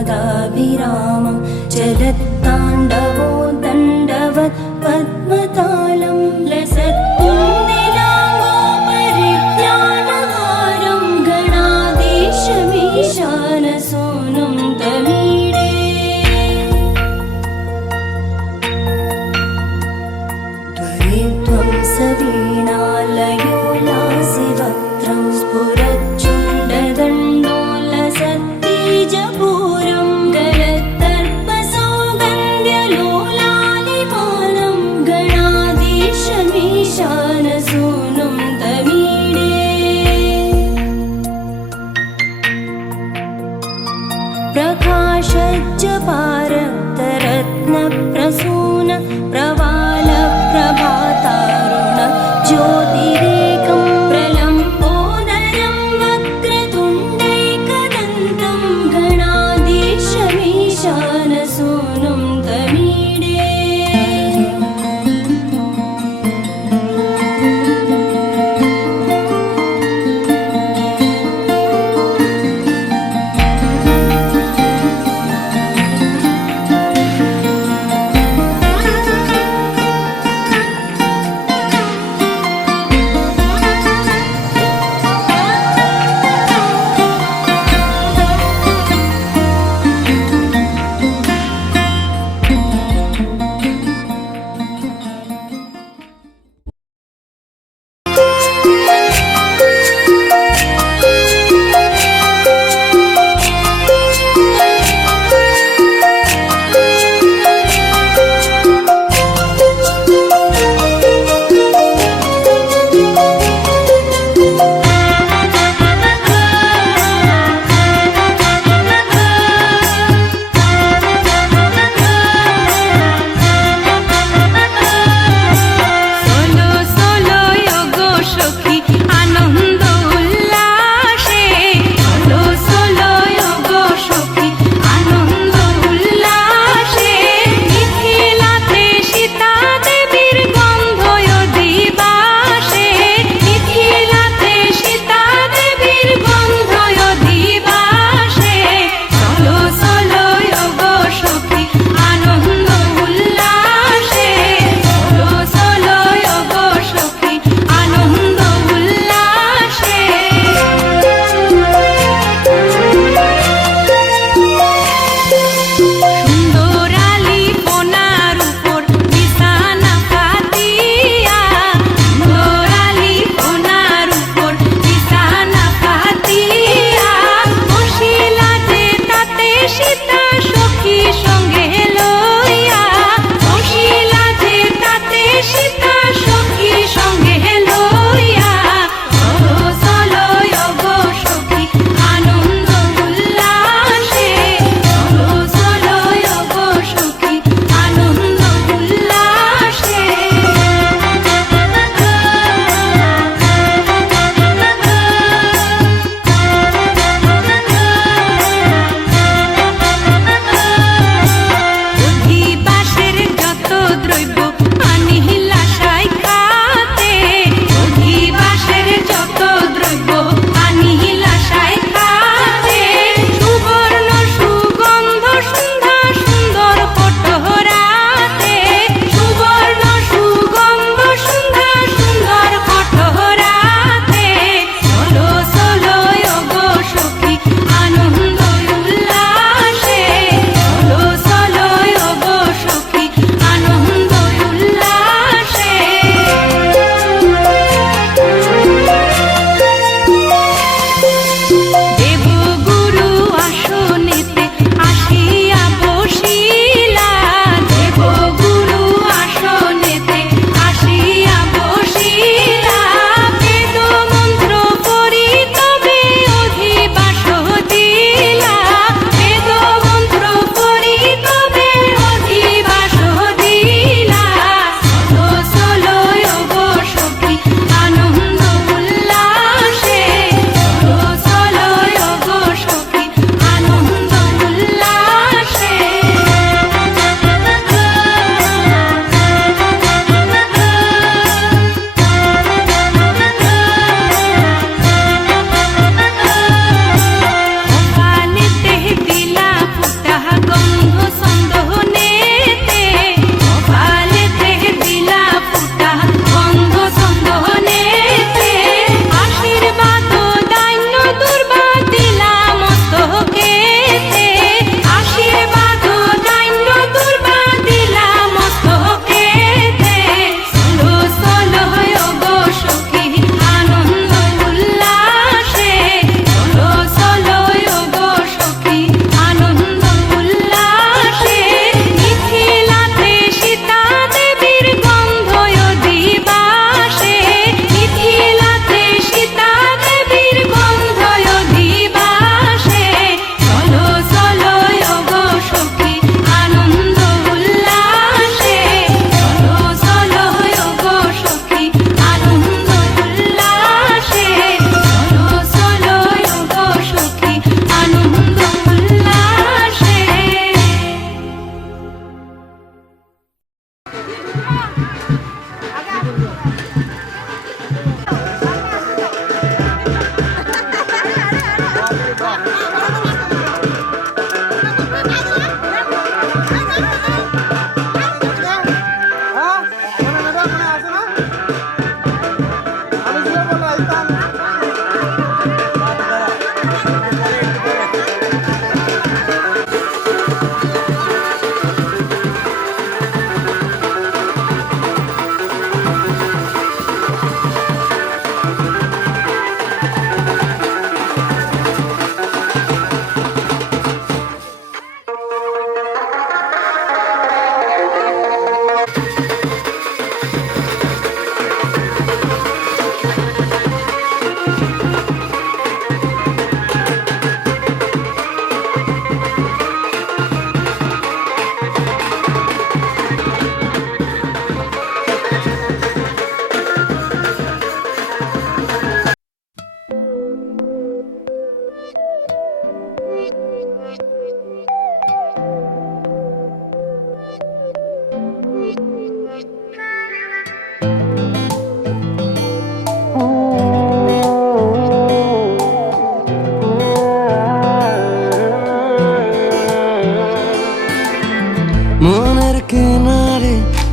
रणक्षुद्रघण्टानिनादाभिरामं चलत्ताण्डवो दण्डवत् पद्मतालं लसत्कुन्दिलाङ्गोपरिज्ञानहारं गणाधीशमीशानसूनुं तमीडे त्वरित्वं सवीणालयोलासिवक्त्रं स्फुरच्चुण्डदण्डोलसत्तीजपूरं गलत्तर्पसौगन्ध्यलोलालिपानं गणाधीशमीशानसूनुं तमीडे प्रकाशज्जपारक्तरत्नप्रसून प्रवालप्रभातारुण ज्योतिरेकं प्रलम्बोदरं वक्रतुण्डैकदन्तं गणाधीशमीशानसूनुं तमीडे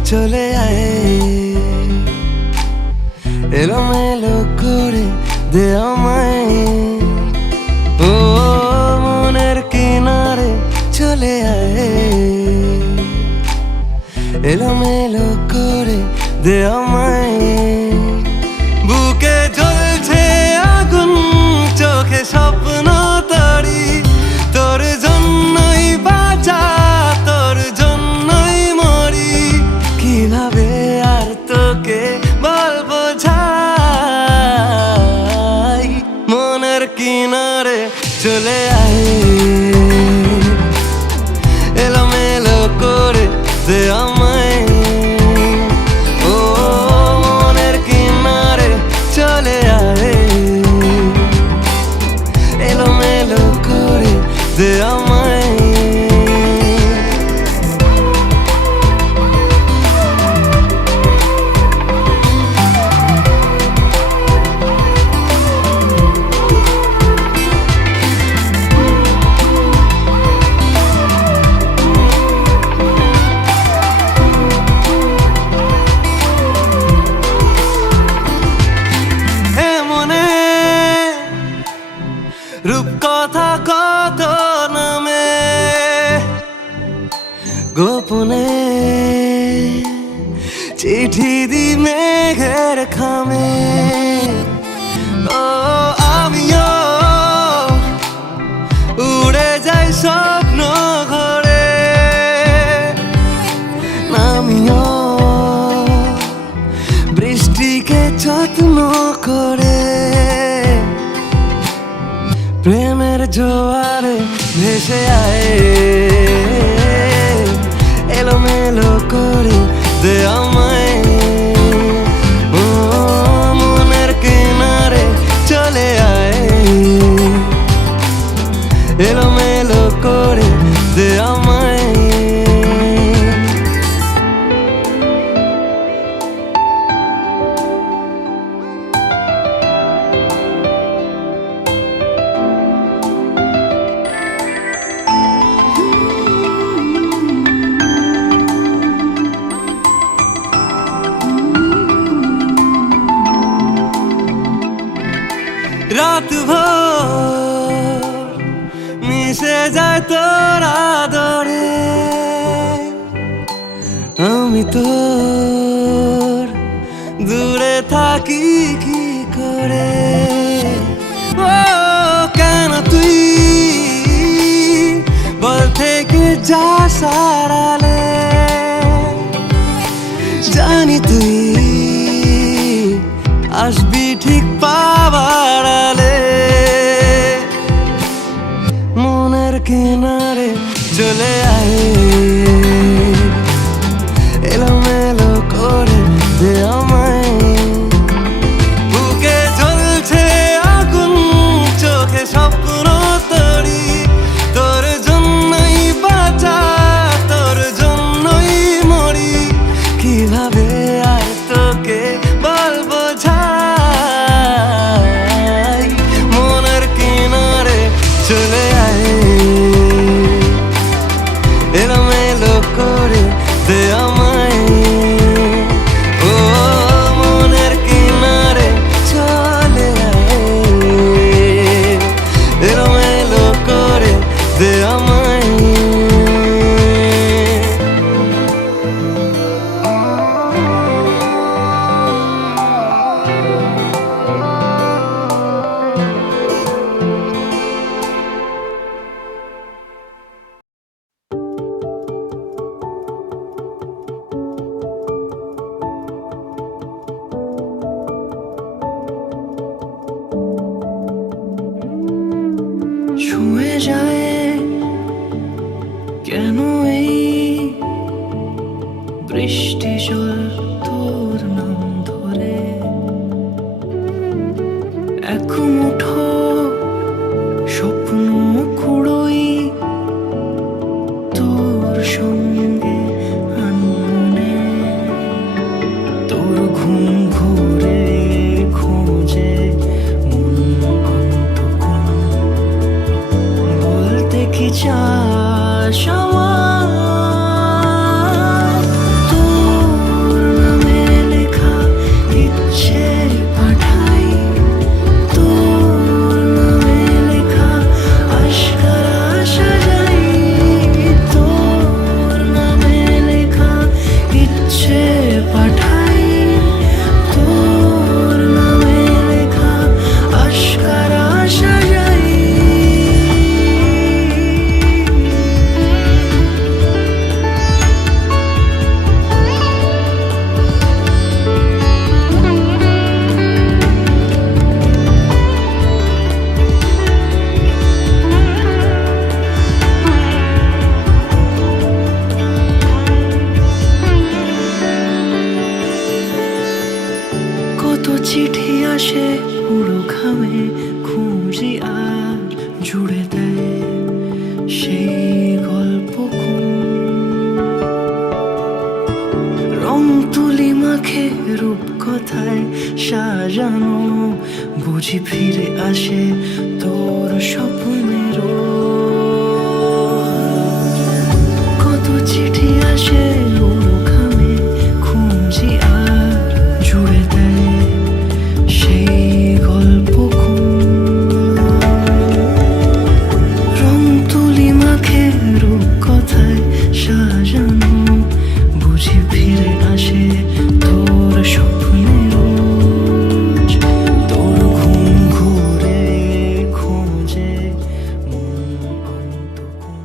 চলে আয় এলোমেলো করে দে আমায় ও মনের কিনারে চলে আয় এলোমেলো করে দে আমায় বুকে জ্বলছে আগুন চোখে স্বপ্ন তরি তোর জন্যই বাঁচা তোর জন্যই মরি কিভাবে আর তোকে বলবো যাই মনের কিনারে চলে আয় এলোমেলো করে দে আমায় ও মনের কিনারে চলে আয় এলোমেলো করে দে আমায় রূপকথা কত নামে গোপনে চিঠি দি মেঘের খামে ও আমিও উড়ে যাই স্বপ্ন ঘরে আমিও বৃষ্টিকে যত্ন করে প্রেমের জোয়ারে ভেসে আয় এলোমেলো করে দে আমায় ও মনের কিনারে চলে আয় এলোমেলো করে দে আমায় রাত ভোর মিশে যায় তোর আদরে আমি তোর দূরে থাকি কি করে ও কেন তুই বল থেকে যা সারালে জানি তুই আসবি ঠিক পাবার আলে মনের কিনারে চলে আয় এলোমেলো করে দে আমায় বুকে জ্বলছে আগুন চোখে স্বপ্ন তরি তোর জন্যই বাঁচা তোর জন্যই মরি কিভাবে আর তোকে বলবো যাই মনের কিনারে চলে আয় এলোমেলো করে দে আমায় ও মনের কিনারে চলে আয় এলোমেলো করে দে আমায় ছুঁয়ে যায় কেন এই বৃষ্টি জল তোর নাম ধরে এক মুঠো স্বপ্ন কুড়োই তোর সঙ্গে আনমনে তোর ঘুম ঘুরে খোঁজে মন অন্তকোণ বলতে কি চাস আমায় তোর সেই গল্প রং তুলি মাখে রূপকথায় সাজানো, বুঝি ফিরে আসে তোর স্বপ্নেরও। কত চিঠি আসে ওর খামে, খুঁজি আর জুড়ে দেয় সেই গল্প। রং তুলি মাখে রূপকথায় সাজানো, বুঝি ফিরে আসে তোর স্বপ্নের রোজ। তোর ঘুম ঘুরে খোঁজে মন অন্তকোণ।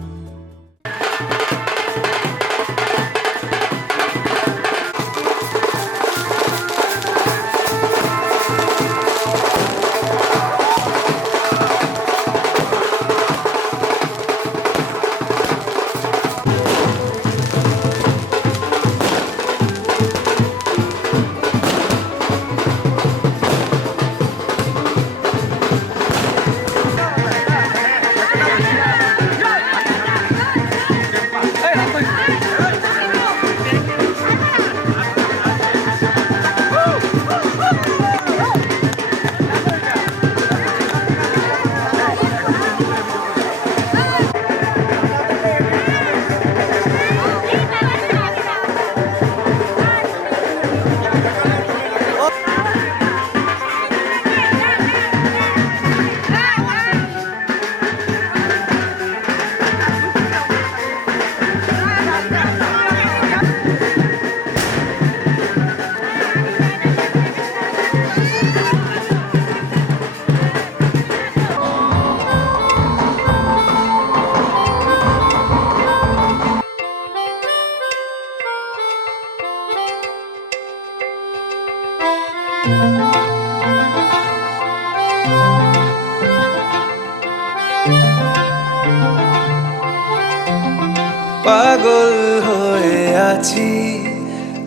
পাগল হয়ে আছি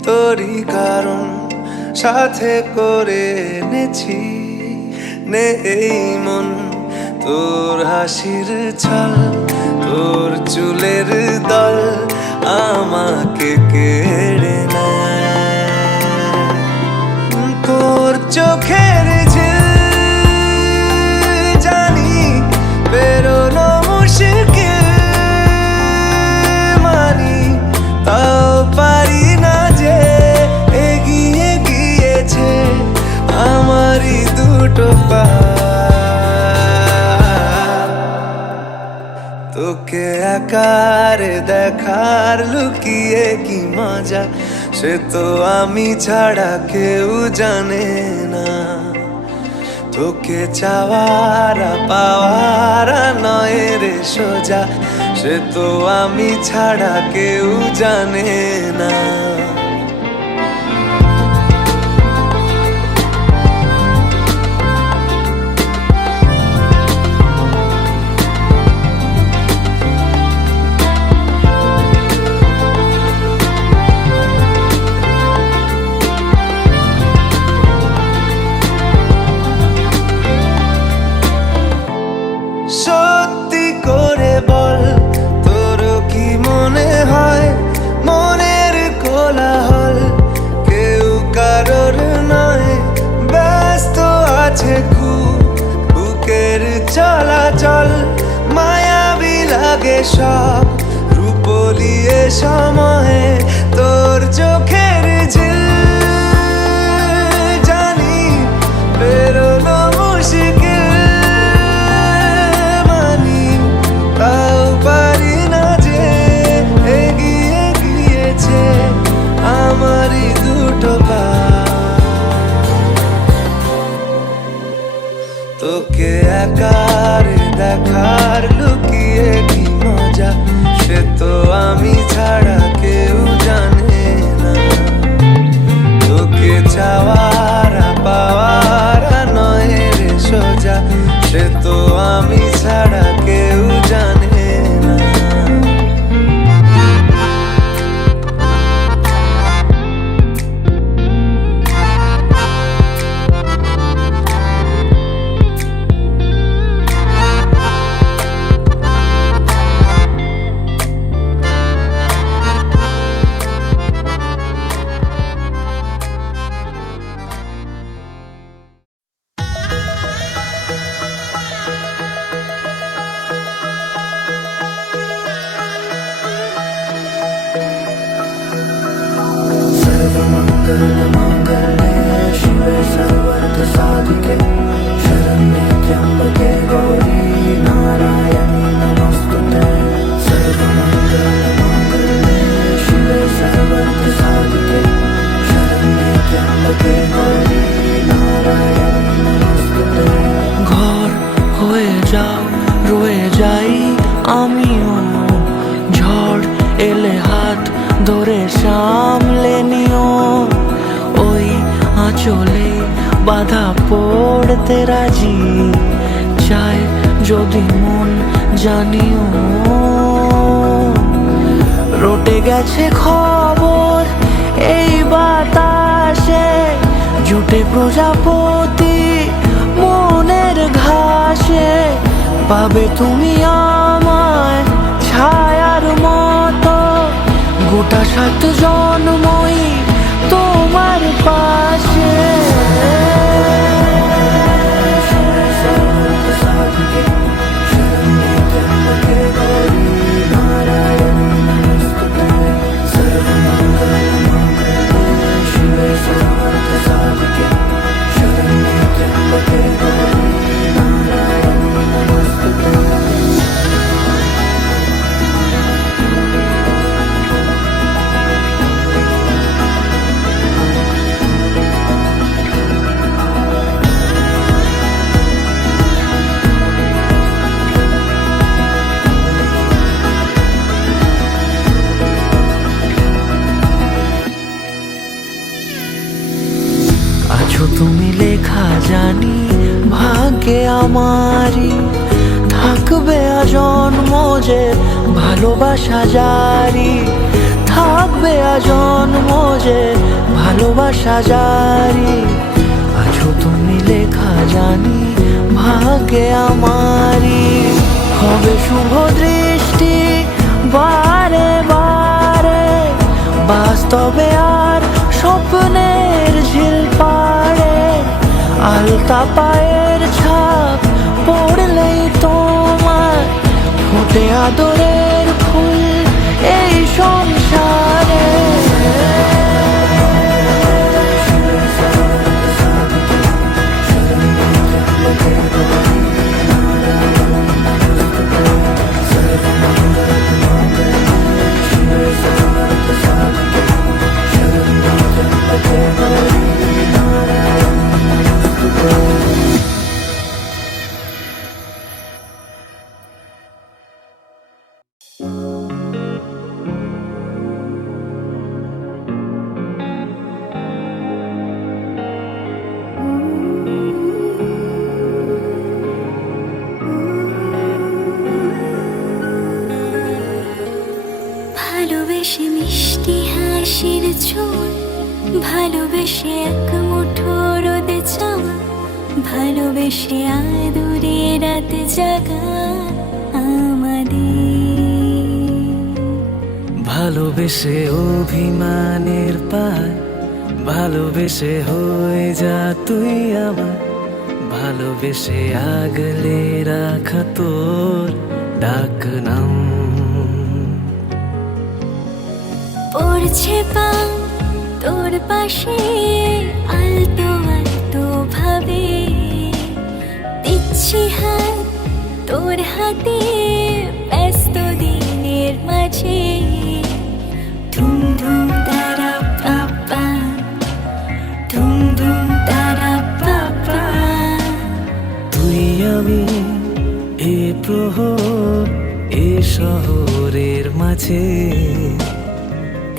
তোরই কারণ, সাথে করে এনেছি নে এই মন। তোর হাসির ছল, তোর চুলের দল আমাকে কেড়ে নেয়। তোর চোখের ঝিল জানি বেরোনো মুশকিল, মানি তাও পারি না যে এগিয়ে গিয়েছে আমারই দুটো পা। তোকে আকারে দেখার লুকিয়ে কি মজা, সে তো আমি ছাড়া কেউ জানে না। তোকে চাওয়ারা পাওয়ারা নয় রে সোজা, সে তো আমি ছাড়া কেউ জানে না। সত্যি করে বল, তোর কি মনে হয় মনের কোলাহল কেউ কারোর নয়, ব্যস্ত আছে খুব বুকের চলাচল। মায়াবী লাগে সব রূপলিয়ে সময়ে তোর চোখের ঝিল জানি বেরোনো মুশকিল, মানি তাও পারি না যে এগিয়ে গিয়েছে আমারই দুটো পা। তোকে আকারে দেখার লুকিয়ে কি মজা, সে তো আমি ছাড়া কেউ জানে ঝড় এলে হাত ধরে সামলে নিও, ওই আঁচলে বাধা পড়তে রাজি, চাই যদি মন জানিও। রটে গেছে খবর এই বাতাসে, জুটে প্রজাপতি মনের ঘাসে, পাবে তুমি আমায় ছায়ার মতো, গোটা 7 জন্মই তোমার পাশে। আছো তুমি লেখা জানি ভাগ্যে আমারই, থাকবে আজন্ম যে ভালোবাসা জারি, থাকবে আজন্ম যে ভালোবাসা জারি। আছো তুমি লেখা জানি ভাগ্যে আমারই, হবে শুভ দৃষ্টি বারে বারে, বাস্তবে আর স্বপ্নের ঝিল পাড়ে, আলতা পায়ের ছাপ পড়লেই তোমার ফোটে আদরের ফুল এই সংসারে। ভালোবেসে মিষ্টি হাসির ঝোল, ভালোবেসে এক মুঠো রোদে চাওয়া, ভালোবেসে আদুরে রাত জাগা আমাদের। ভালোবেসে অভিমানের পায়, ভালোবেসে হয়ে যা তুই আমার, ভালোবেসে আগলে রাখা তোর ডাক নাম। পড়ছে পা তোর পাশে আলতো আলতো ভাবে, দিচ্ছি হাত তোর হাতে ব্যস্ত দিনের মাঝে। ধুম ধুম তারা পাপা, ধুম ধুম তারা পাপা, তুই আমি এ প্রহর এ শহরের মাঝে,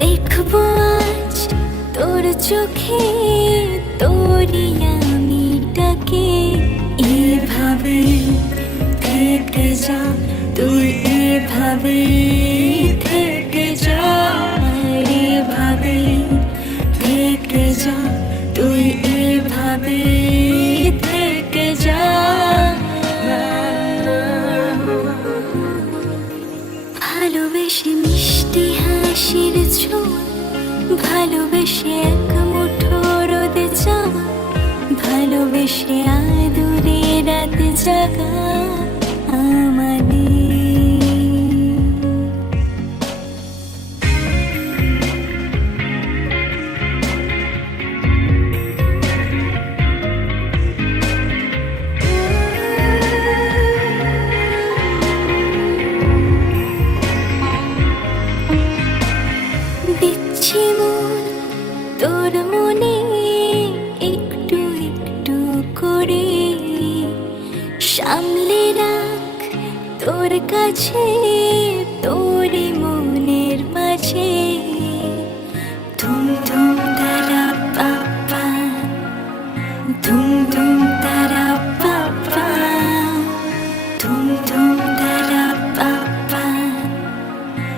দেখবো আজ তোর চোখে তোরই আমিটাকে। এভাবে থেকে যা তুই, এভাবে থেকে যা, এভাবে থেকে যা তুই, এভাবে থেকে যা। ভালোবেসে মিষ্টি হাসির ঝোল, ভালোবেসে এক মুঠো রোদে চাওয়া, ভালোবেসে আদুরে রাত জাগা আমাদের। দিচ্ছি মন তোর মনে একটু একটু করে, সামলে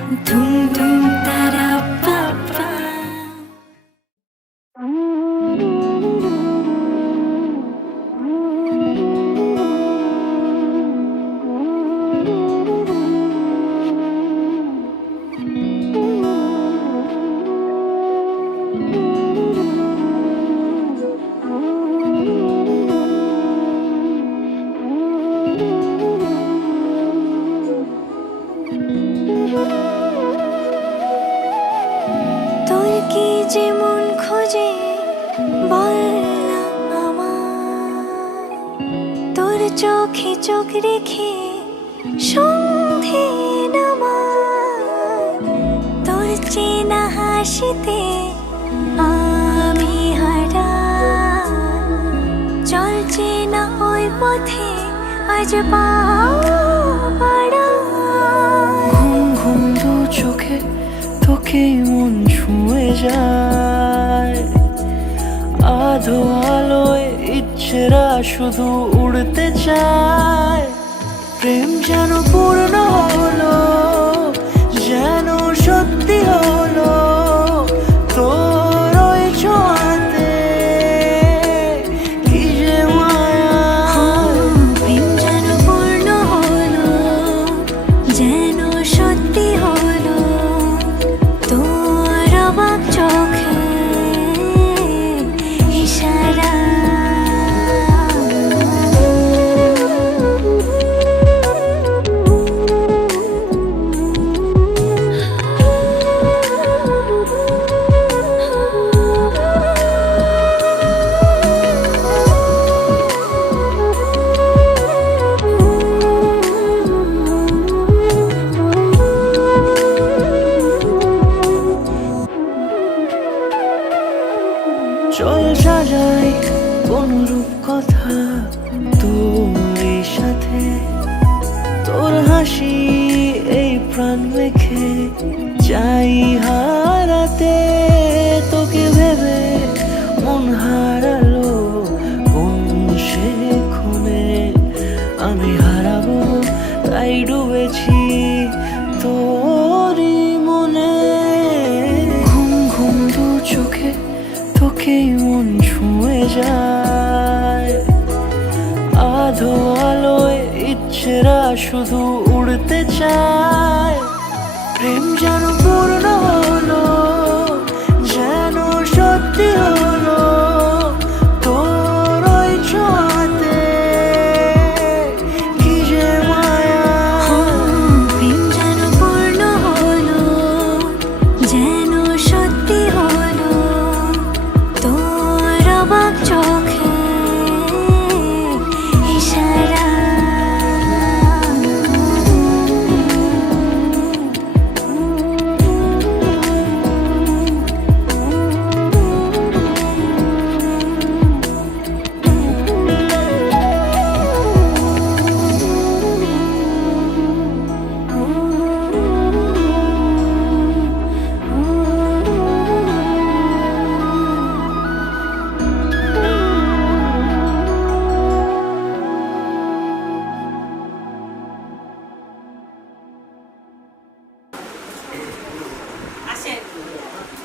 ধুম ধুম তারা পাপা। তোর কি যেমন খোঁজে বল না আমায়, তোর চোখে চোখ রেখে সন্ধে নামায়, তোর চেনা হাসিতে আমি হারাই, চল চেনা ওই পথে আজ পা বাড়াই। ঘুম ঘুম দু চোখে তোকেই মন ছুঁয়ে যায়, আধো আলোয় ইচ্ছেরা শুধু উড়তে চায়। প্রেম যেন পূর্ণ হলো, যেন সত্যি হলো, তোর ওই ছোঁয়াতে কি যে মায়া। প্রেম যেন পূর্ণ হলো, যেন সত্যি হলো, তোর অবাক চোখে ইশারা। চল সাজাই কোন রূপ কথা তোর সাথে, তোর হাসি এই প্রাণ মেখে চাই হারাতে। তোকে ভেবে মন হারালো কোন সে ক্ষণে, আমি হারাবো তাই ডুবেছি তোরই মনে। ঘুম ঘুম দু চোখে তোকেই মন ছুঁয়ে যায়, আধো আলোয় ইচ্ছেরা শুধু উড়তে চায়। প্রেম যেন পূর্ণ হলো, যেন সত্যি হলো, তোর ওই ছোঁয়াতে কি যে মায়া। প্রেম যেন পূর্ণ হলো, যেন সত্যি হলো, তোর অবাক চোখে ইশারা।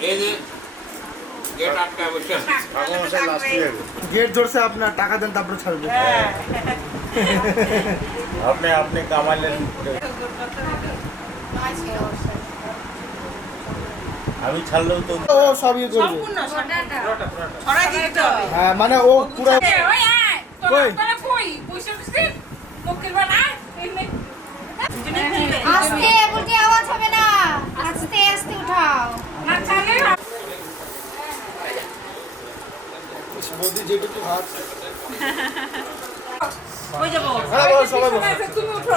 এই যে গেট আটকায় বসে আছে। গেট ধরছে আপনার, টাকা দেন তারপরে ছাড়বে। আপনি আপনি কামাইলেন, আমি ছাড়লেও তো ও সব ইয়ে করবে। হ্যাঁ মানে ও পুরো আস্তে উল্টে আওয়াজ হবে না, আস্তে আস্তে উঠাও। বৌদি যেটুকু হাত কই যাবো? হ্যাঁ বলো, সবাই বসো। তুমি উঠো।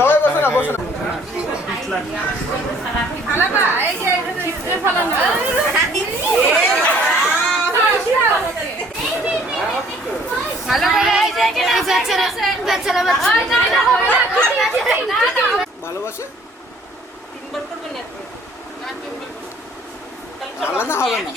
সবাই বসে না, বসে না। ফালাবা, এই যে এখানে চিত্রে ফালানো। ভালো করে এই যে এখানে বেচারা বেচারা বাচ্চা ভালোবাসে তিনবার করবে না তো। না তিনবার করবে। আলাদা হবে না।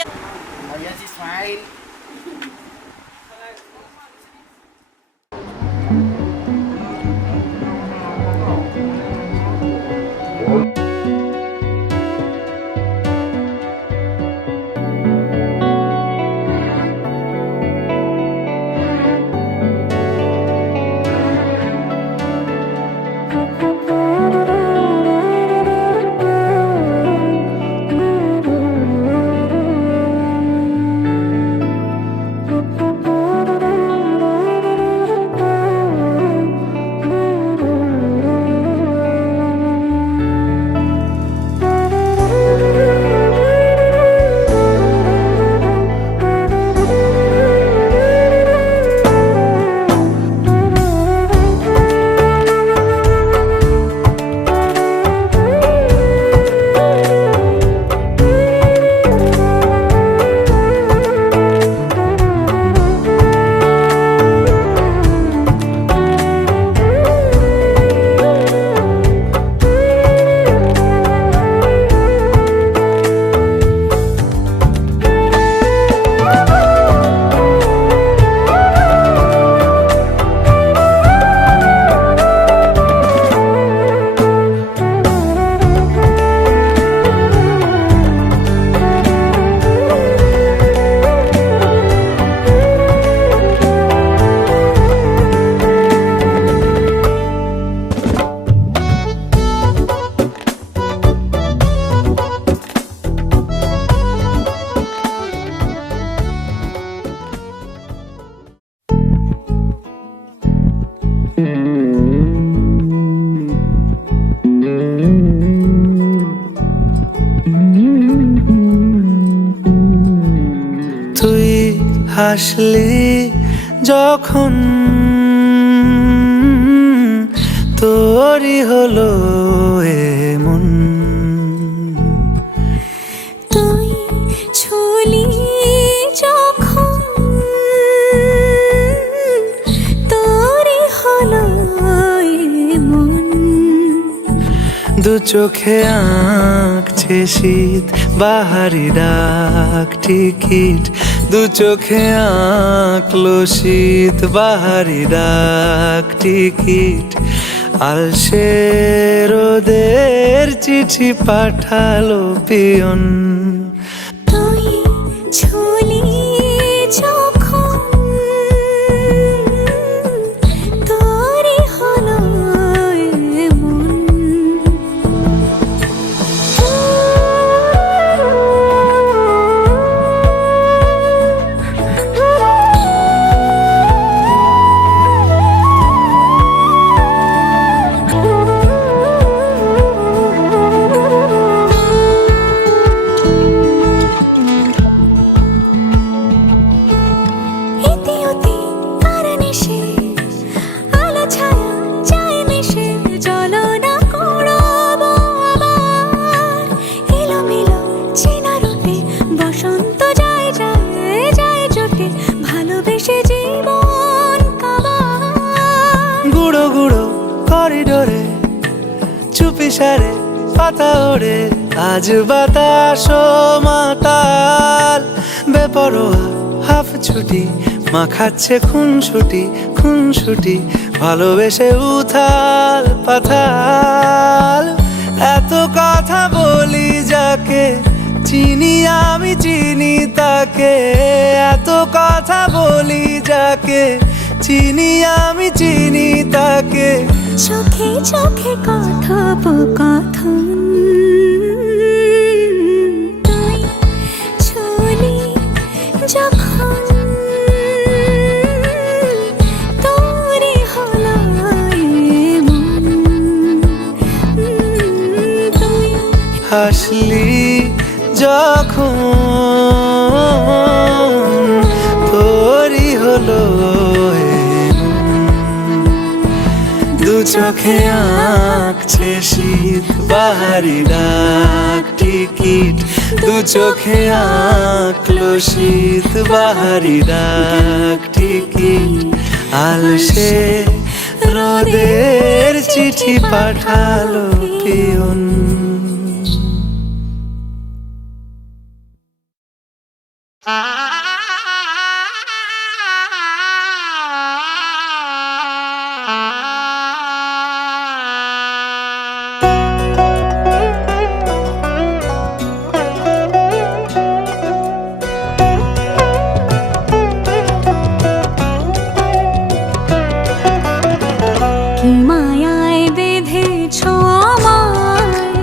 হাসলি যখন তোরই হলো এমন, তুই ছুলি যখন তোরই হলো এমন। দু চোখে আঁকছে শীত বাহারি ডাক টিকিট, দু চোখে আঁকলো শীত বাহারি ডাক টিকিট। আলসে রোদের চিঠি পাঠালো পিয়ন, তুই ছুলি যখন তোরই হলো এমন। ইতি অতি কারণে সে আলো ছায়া যায় মিশে, চলো না করবো আবার এলোমেলো চেনা রুটে। বসন্ত যায় যায় যায় জোটে, ভালোবেসে জীবন কাবার। গুঁড়ো গুঁড়ো করিডোরে চুপি সারে পাতা ওড়ে, আজ বাতাস মাতাল বেপরোয়া হাফ ছুটি। মাখাচ্ছে খুনসুটি খুনসুটি, ভালোবেসে উথাল পাথাল। এত কথা বলি যাকে চিনি আমি চিনি তাকে, এত কথা বলি যাকে চিনি আমি চিনি তাকে। চোখে চোখে কথোপকথন, তুই ছুলি যখন তোরই হলো এমন। তুই হাসলি যখন তোরই হলো এমন। দু চোখে আঁকছে শীত বাহারি ডাক টিকিট, দু চোখে আঁকলো শীত বাহারি ডাক টিকিট। আলসে রোদের চিঠি পাঠালো পিয়ন। কি মায়ায় বেঁধেছো আমায়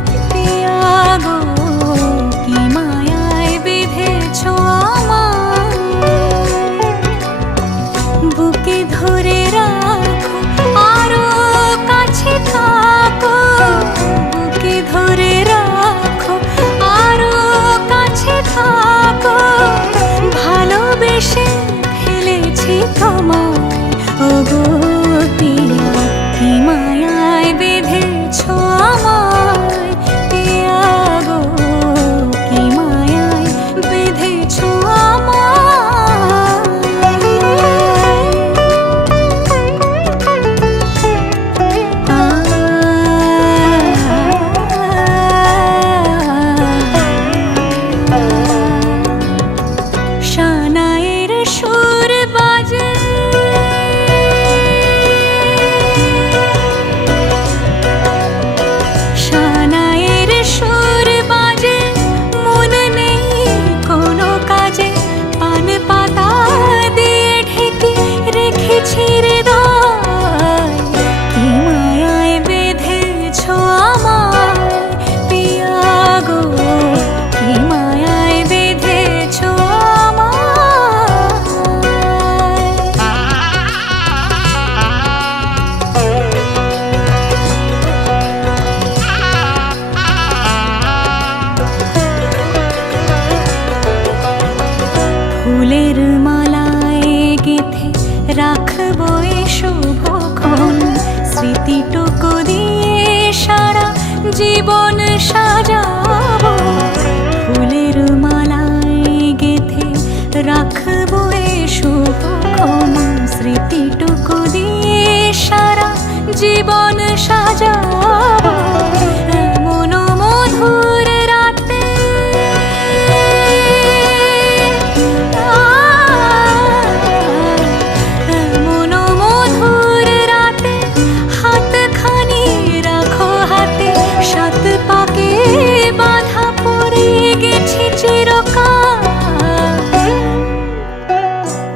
জীবন সাজাবো ফুলের মালায় গেথে রাখবো এ শুভক্ষণ স্মৃতিটুকু দিয়ে সারা জীবন সাজাবো এমন মধুর রাতে এমন মধুর রাতে হাতখানি রাখো হাতে সাত পাকে বাঁধা পড়ে গেছি চিরকাল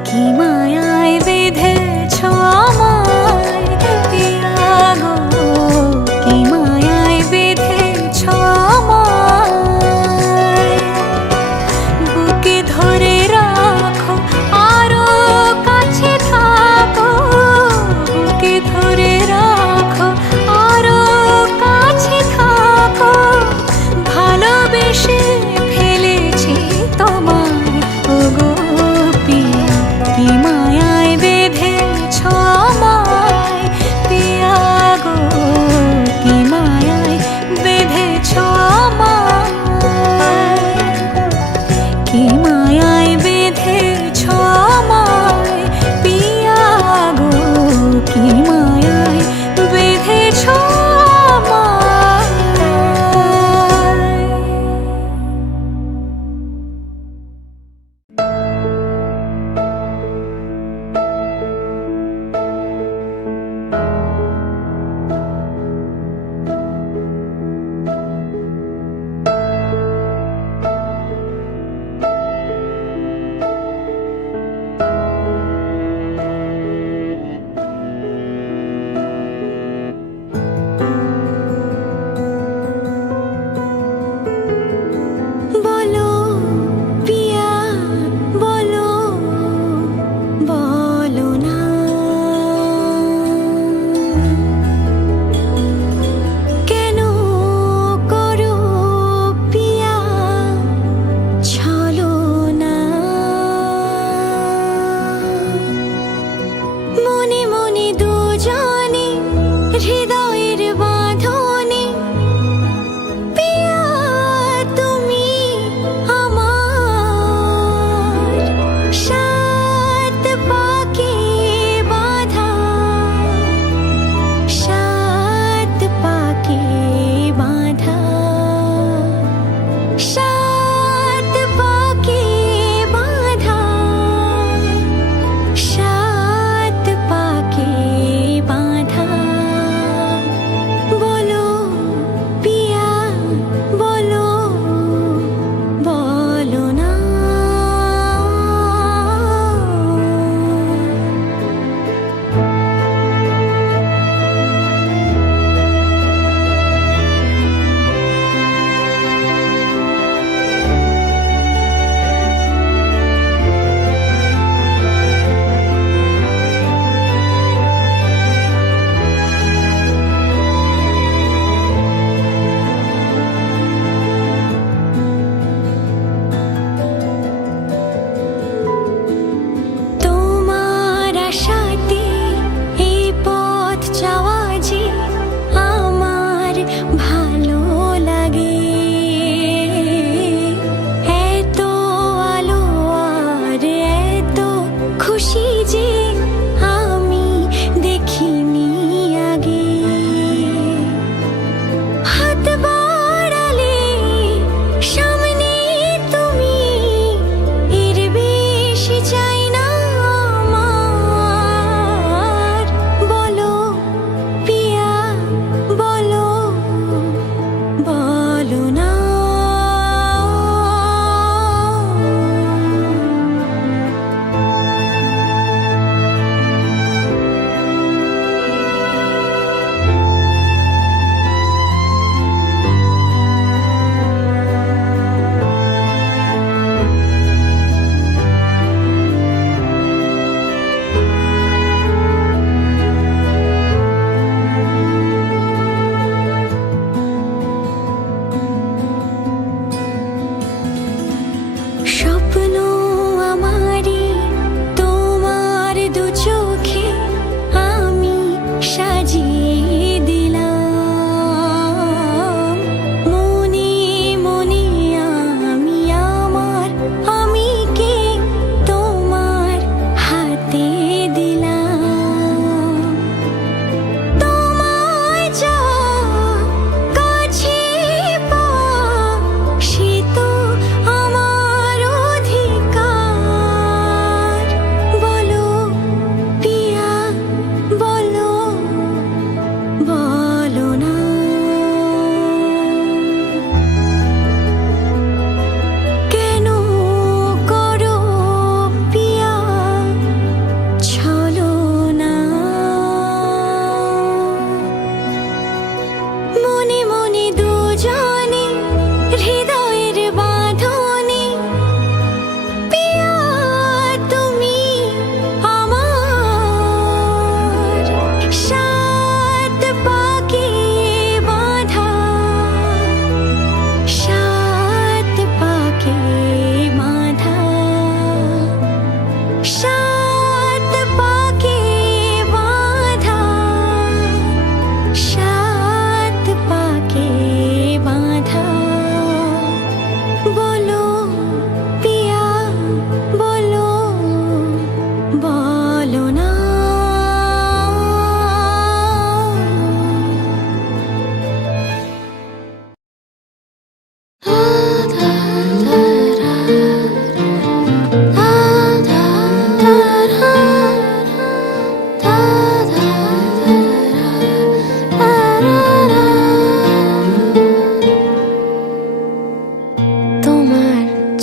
কি মায়ায় বেঁধেছ আমায় পিয়া গো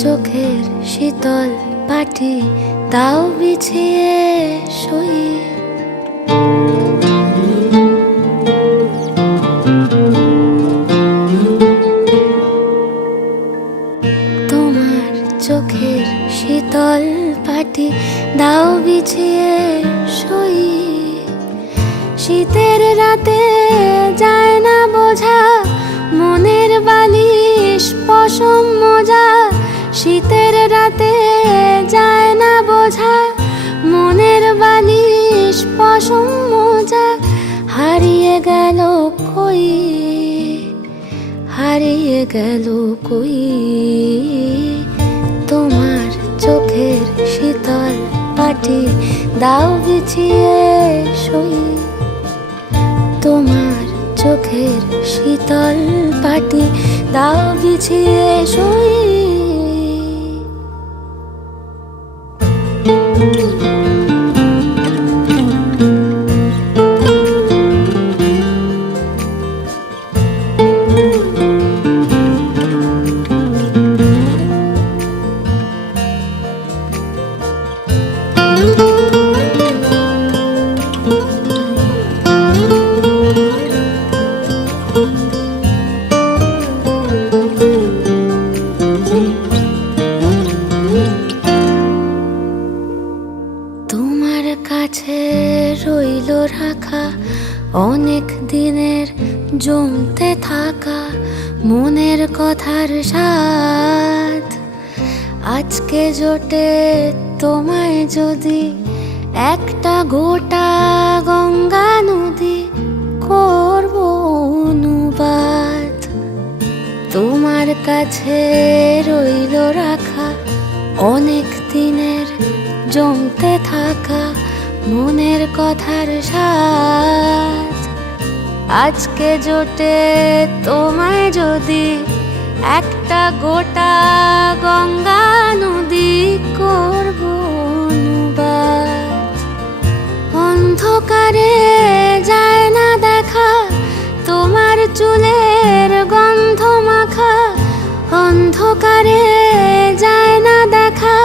চোখের শীতল পাটি দাও বিছিয়ে শুই। তোমার চোখের শীতল পাটি দাও বিছিয়ে শুই। শীতের রাতে যায় না বোঝা মনের বালিশ পশম মোজা। শীতের রাতে যায় না বোঝা মনের বালিশ পশম মোজা। হারিয়ে গেল কই, হারিয়ে গেল কই তোমার চোখের শীতল পাটি দাও বিছিয়ে শুই। তোমার চোখের শীতল পাটি দাও বিছিয়ে শুই। তোমার কাছে রইল রাখা অনেক দিনের জমতে থাকা মনের কথার স্বাদ। আজকে জোটে তোমায় যদি একটা গোটা গঙ্গা নদী করব অনুবাদ। তোমার কাছে রইল রাখা অনেক দিনের জমতে থাকা মনের কথার স্বাদ। আজকে জোটে তোমায় যদি একটা গোটা গঙ্গা নদী করব অনুবাদ। অন্ধকারে যায় না দেখা তোমার চুলের গন্ধ মাখা। অন্ধকারে যায় না দেখা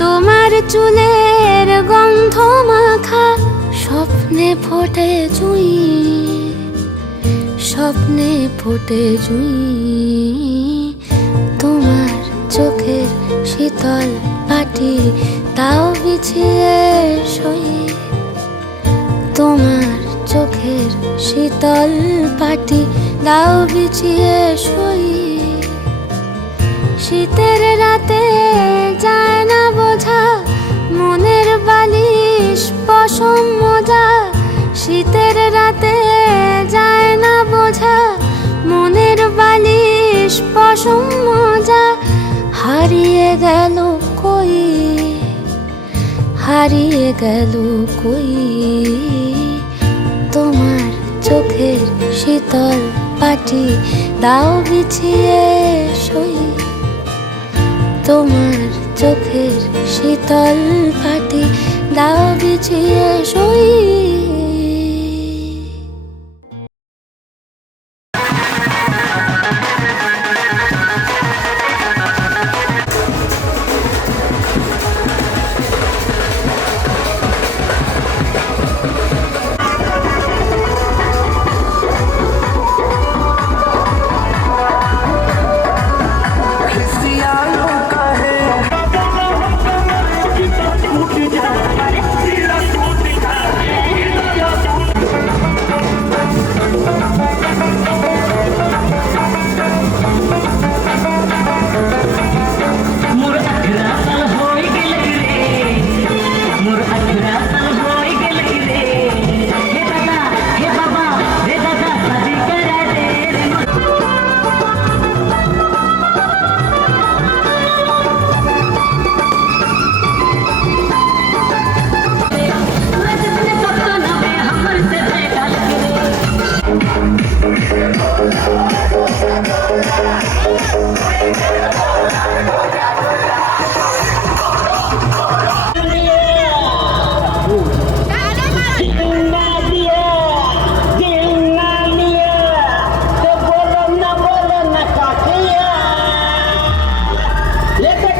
তোমার চুলের গন্ধ মাখা। স্বপ্নে ফোটে জুঁই, স্বপ্নে ফোটে জুঁই তোমার চোখের শীতল পাটি দাও বিছিয়ে শুই। তোমার চোখের শীতল পাটি দাও বিছিয়ে শুই। শীতের রাতে যায় না বোঝা মনের বালিশ পশম মোজা। শীতের রাতে যায় না বোঝা মনের বালিশ পশম মোজা। হারিয়ে গেল কই, হারিয়ে গেল কই তোমার চোখের শীতল পাটি দাও বিছিয়ে শুই। তোমার চোখের শীতল পাটি দাও বিছিয়ে শুই। Let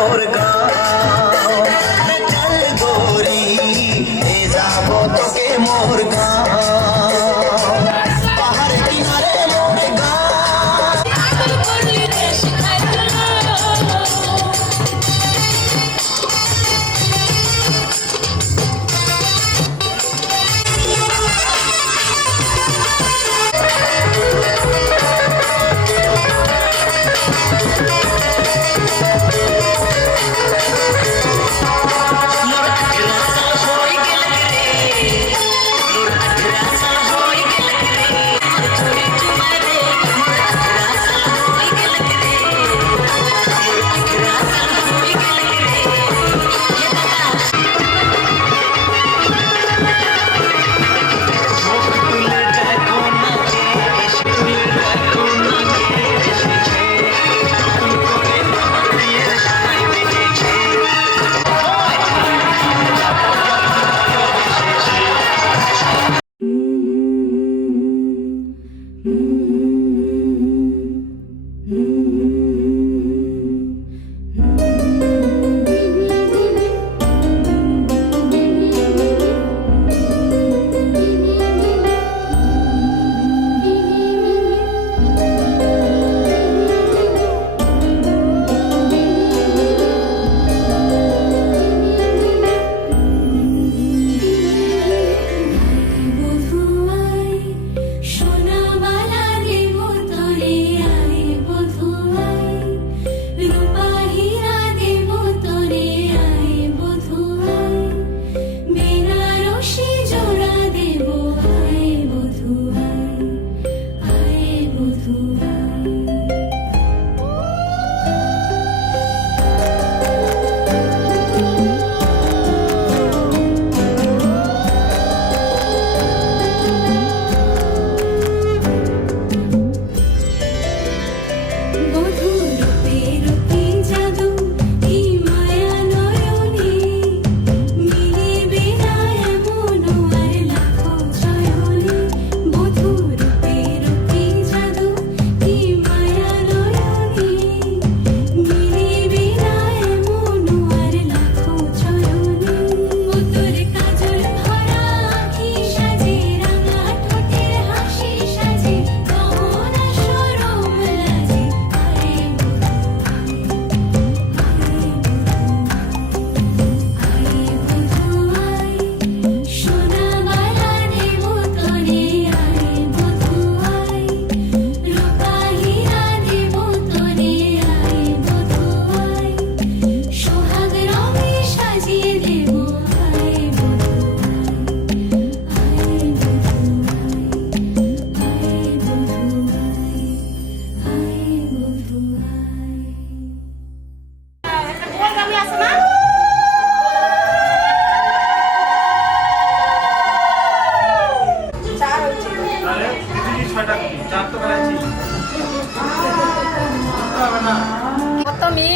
মোর গাঁও চল গোরি এ যাবো তোকে মোর গাঁও পাহাড় কিনারে মোর গাঁও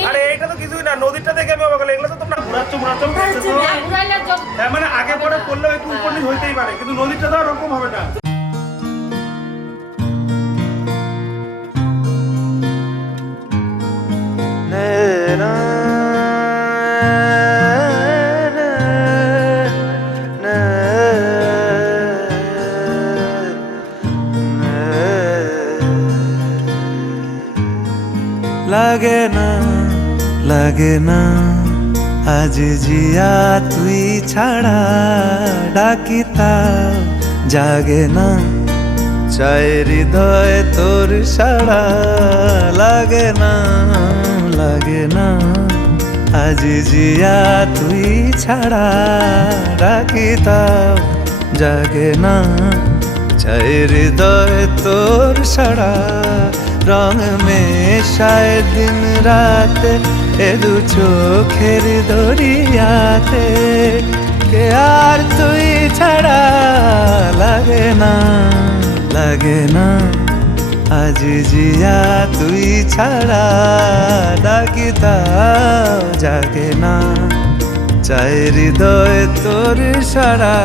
আরে এইটা তো কিছুই না, নদীটা দেখে আমি অবাক হলাম। এগুলো তো তোমরা ঘোরাচ্ছো করতেছো। হ্যাঁ মানে আগে পরে করলেও একটু উপর নিচ হইতেই পারে, কিন্তু নদীটা তো আর ওরকম হবে না। লাগে না লাগে না আজ জিয়া তুই ছাড়া ডাকি তাও জাগে না চাই হৃদয় তোর সাড়া লাগে না আজ জিয়া তুই ছাড়া ডাকি তাও জাগে না চাই হৃদয় তোর সাড়া রং মেশায় দিন রাত এ দু চোখের দরিয়াতে কে আর তুই ছাড়া লাগে না আজ জিয়া তুই ছাড়া ডাকি তাও জাগে না চাই হৃদয় তোর সাড়া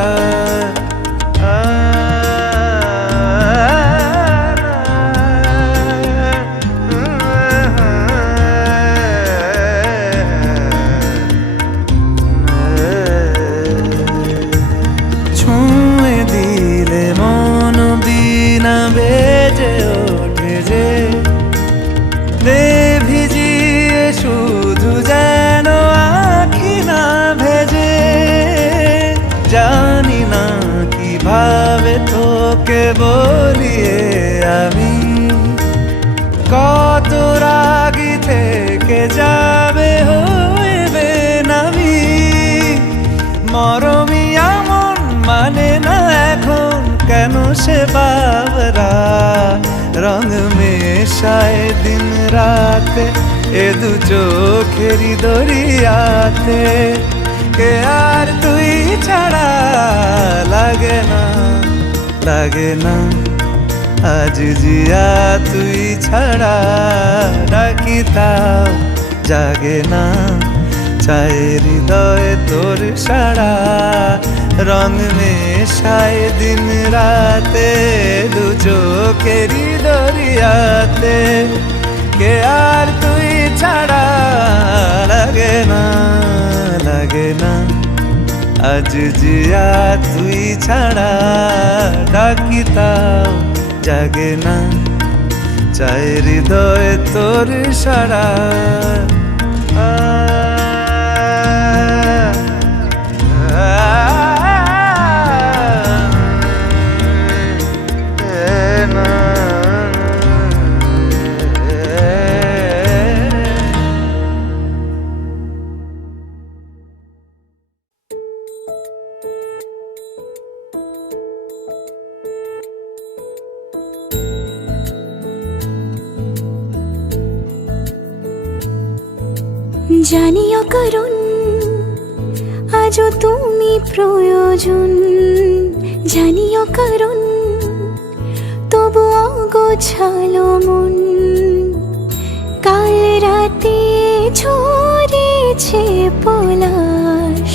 লাগে যাবে হইবে নামি মরমি আমন মানে না এখন কেন সে বাবরা রং মেশায় দিন রাতে এ দু চোখেরই দরিয়াতে কে আর তুই ছাড়া লাগে না লাগে না আজ জিয়া তুই ছাড়া ডাকি তাও জাগে না চায় হৃদয় তোর সারা রং মেশায় দিন রাতে দু চোখেরই দরিয়াতে কে আর তুই ছাড়া লাগে না লাগে না আজ জিয়া তুই ছাড়া ডাকি তাও জাগে না চায় হৃদয় তোর সারা জানিও কারণ আজও তুমি প্রয়োজন জানিও কারণ তবু অগোছালো মন কাল রাতে ঝরেছে পলাশ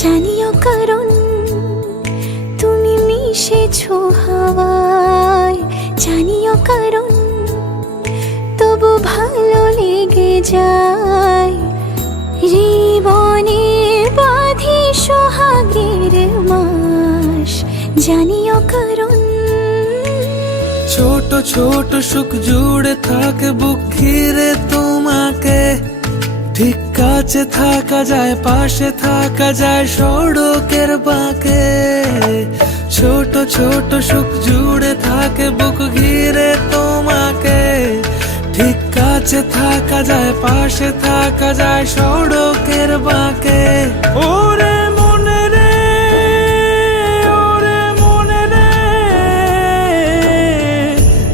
জানিও কারণ তুমি মিশেছো হাওয়ায় জানিও কারণ তবু ভালো লেগে যায় জীবনে বাঁধি সোহাগের মাস জানিও কারণ ছোট ছোট সুখ জুড়ে থাকে বুক ঘিরে তোমাকে ঠিক কাছে থাকা যায় পাশে থাকা যায় সড়কের বাঁকে ছোট ছোট সুখ জুড়ে থাকে বুক ঘিরে তোমাকে ঠিক কাছে থাকা যায় পাশে থাকা যায় সড়কের বাঁকে ওরে মনে রে ওরে মনে রে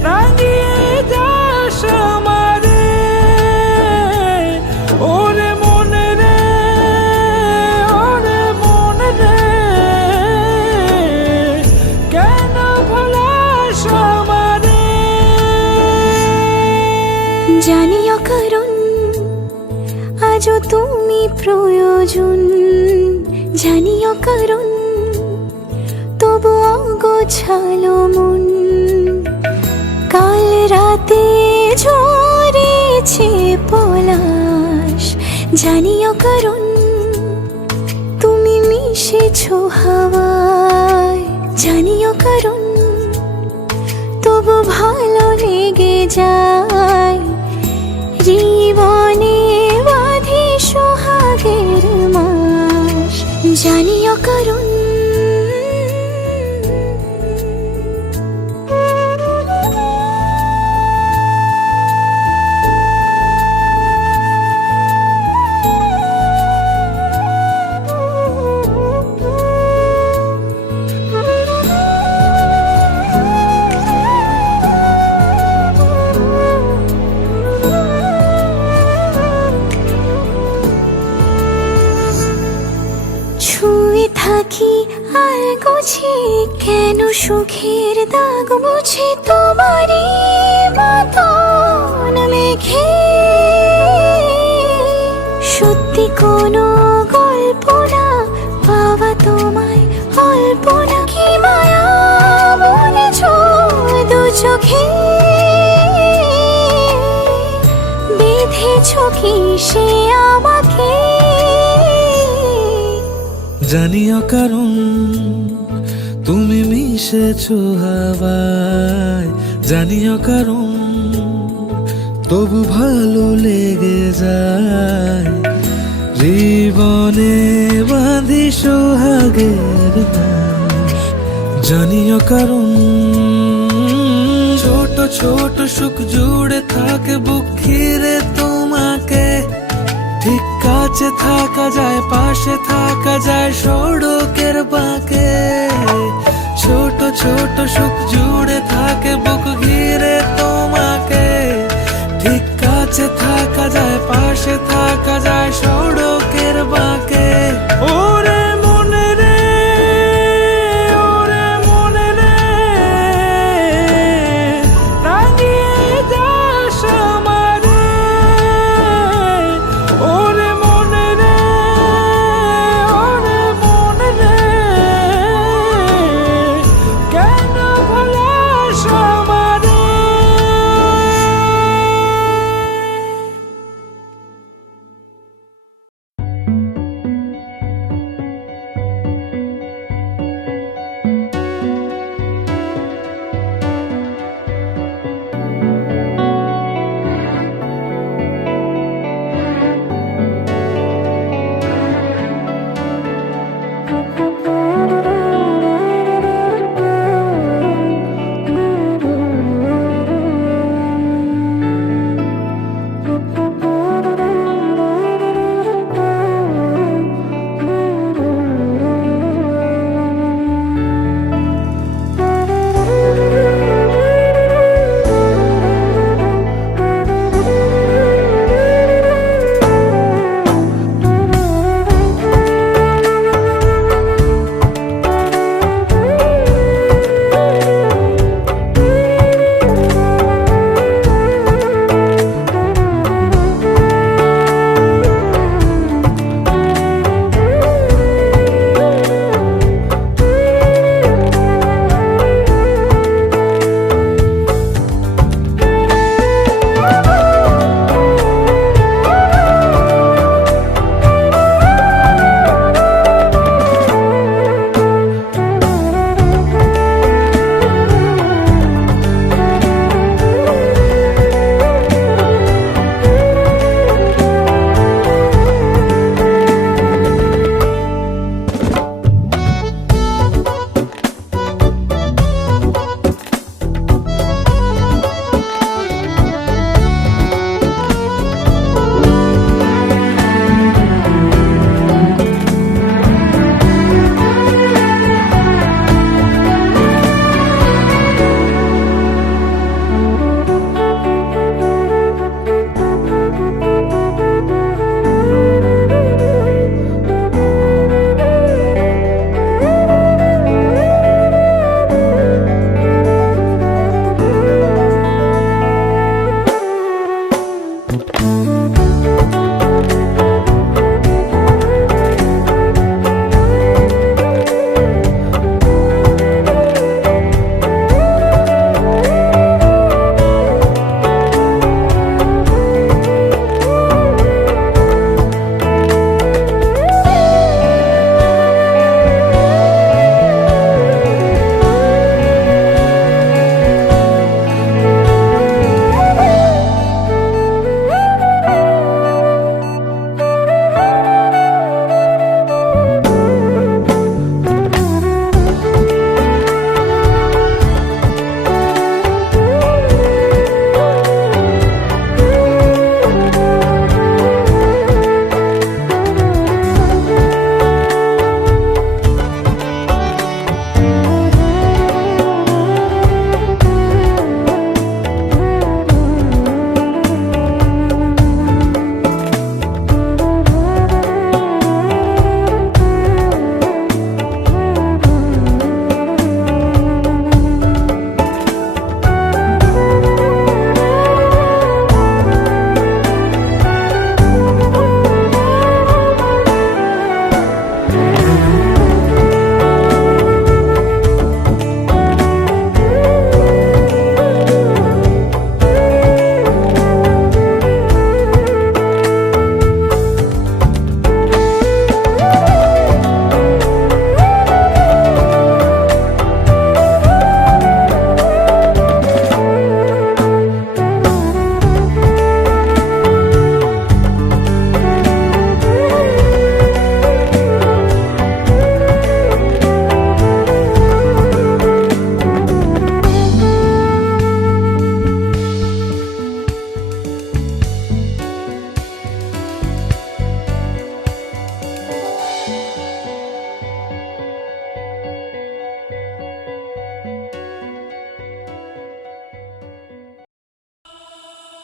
রাঙিয়ে যাস আমারে ওরে মনে রে ওরে মনে রে কেন ভোলাস আমারে জানিও কারণ আজও তুমি প্রয়োজন জানিও কারণ তবু অগোছালো মন কাল রাতে ঝরেছে পলাশ জানিও কারণ তুমি মিশেছো হাওয়ায় জানিও কারণ তবু ভালো লেগে যায় জীবনে বাঁধি সোহাগের মাস জানিও কারণ ছুঁয়ে থাকি আর গোছে কেন সুখের দাগ মুছে তোমারই মতন মেঘে সত্যি কোনো গল্প না পাওয়া তোমায় অল্প না কি মায়া বলেছ দু চোখে বেঁধেছ কি সে আমাকে জানিও কারণ তুমি মিশেছো হাওয়ায় জানিও কারণ তবু ভালো লেগে যায় জীবনে বাঁধি সোহাগের মাস জানিও কারণ ছোট ছোট সুখ জুড়ে থাকে বুক ঘিরে তোমাকে কাছে থাকা যায়, পাশে থাকা যায় সড়কের বাঁকে। ছোট ছোট সুখ জুড়ে থাকে বুক ঘিরে তোমাকে। ঠিক কাছে থাকা যায়, পাশে থাকা যায় সড়কের বাঁকে। ওরে মনে রে, ওরে মনে রে, রাঙিয়ে যাস আমারে। ওরে মনে রে, ওরে মনে রে, কেন ভোলাস আমারে?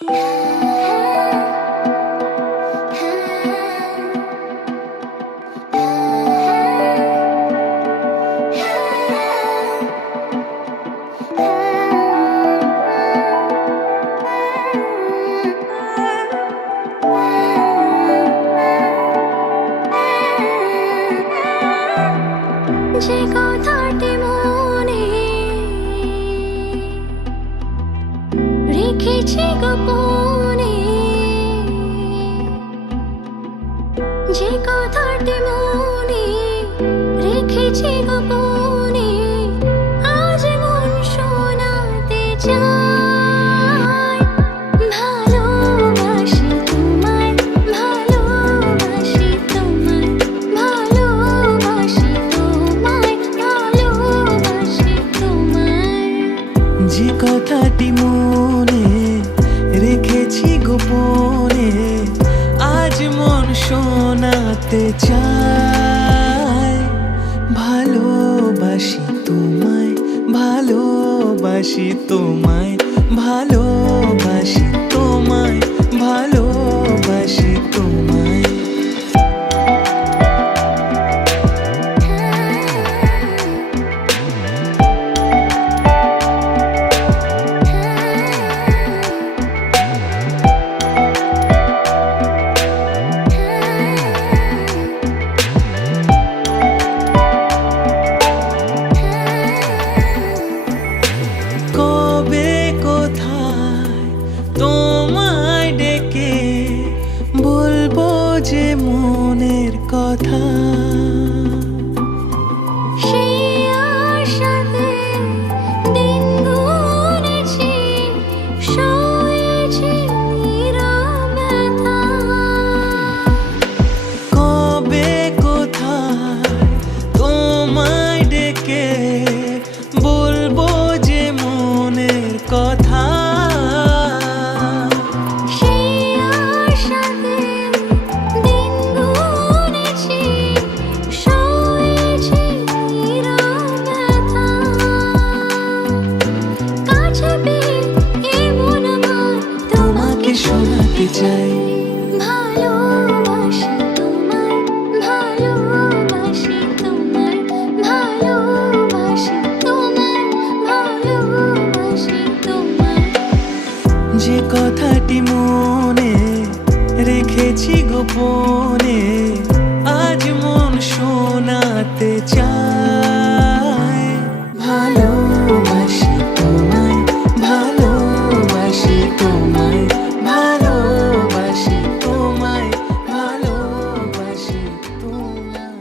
যে কথাটি মনে রেখেছি গোপনে, যে কথাটি মনে রেখেছি গোপনে, আজ মন শোনাতে চাই। ভালোবাসি তোমায়, ভালোবাসি তোমায়, ভালোবাসি তোমায়, ভালোবাসি তোমায়। যে কথাটি মনে রেখেছি গোপনে, আজ মন শোনাতে চায়। ভালোবাসি তোমায়, ভালোবাসি তোমায়, ভালোবাসি তোমায়, ভালোবাসি তোমায়। কবে কোথায় তোমায় ডেকে বলবো যে মনের কথা। সেই আশাতে দিন গুনেছি, সয়েছি নীরব ব্যথা। কবে কোথায় তোমায় ডেকে বলবো যে মনের কথা। সেই আশাতে দিন গুনেছি, সয়েছি নীরব ব্যথা। কাছে পেয়ে এমন আমার তোমাকে শোনাতে চাই। ভালোবাসি তোমায়, ভালোবাসি তোমায়, ভালোবাসি তোমায়, ভালোবাসি তোমায়। যে কথাটি মনে রেখেছি গোপনে, আজ মন শোনাতে চায়। ভালোবাসি তোমায়, ভালোবাসি তোমায়, ভালোবাসি তোমায়, ভালোবাসি তোমায়।